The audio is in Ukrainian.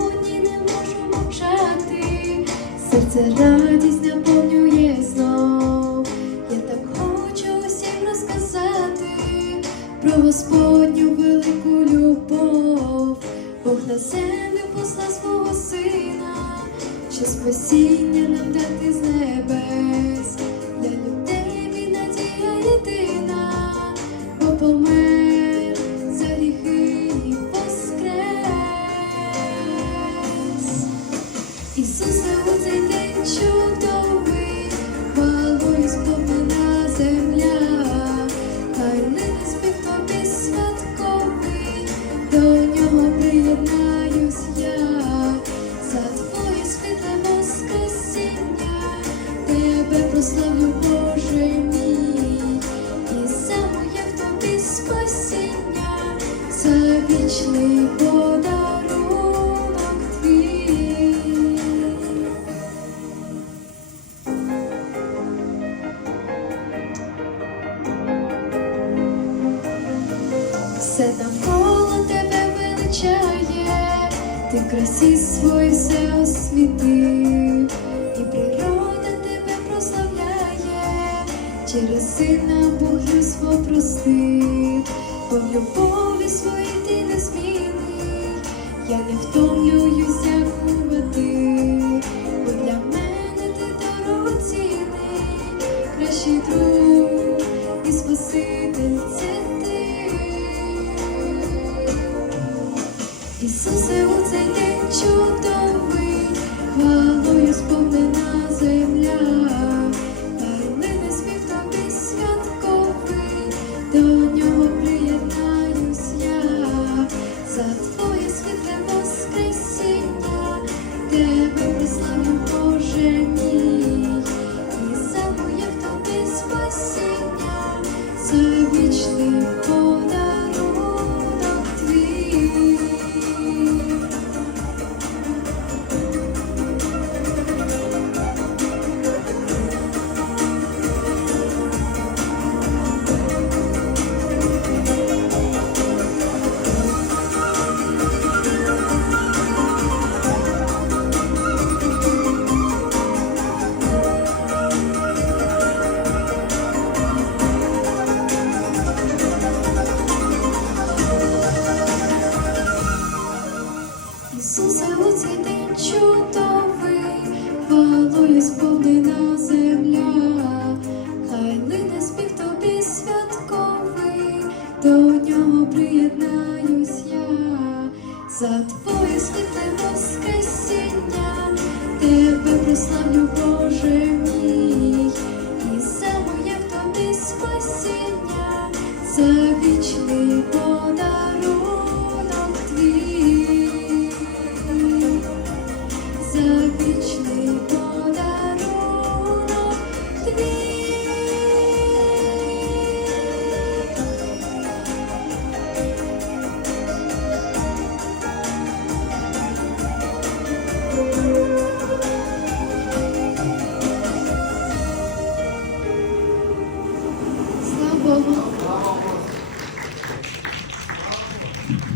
сьогодні не можу мовчати, серце радість наповнює знов. Я так хочу усім розказати про Господню велику любов. Бог на землю послав свого сина, що спасіння нам дати з небес. Для людей він надія єдина, Все навколо тебе величає, ти красі свої все освітив, і природа тебе прославляє, через сина Бог людство простив, бо в любові своїй ти не змінний, я не втомлююсь дякувати, бо для мене ти дорогоцінний, кращий друг і спаситель Ісусе, у цей день чудовий, хвалою сповнена земля, нине спів тобі святковий, до нього приєднаюсь за твоє світле воскресіння, тебе прославлю, Ісусе, у цей день чудовий, хвалою сповнена земля, хай лине спів тобі святковий, до нього приєднаюсь я, за твоє світле воскресіння, тебе прославлю, Боже мій,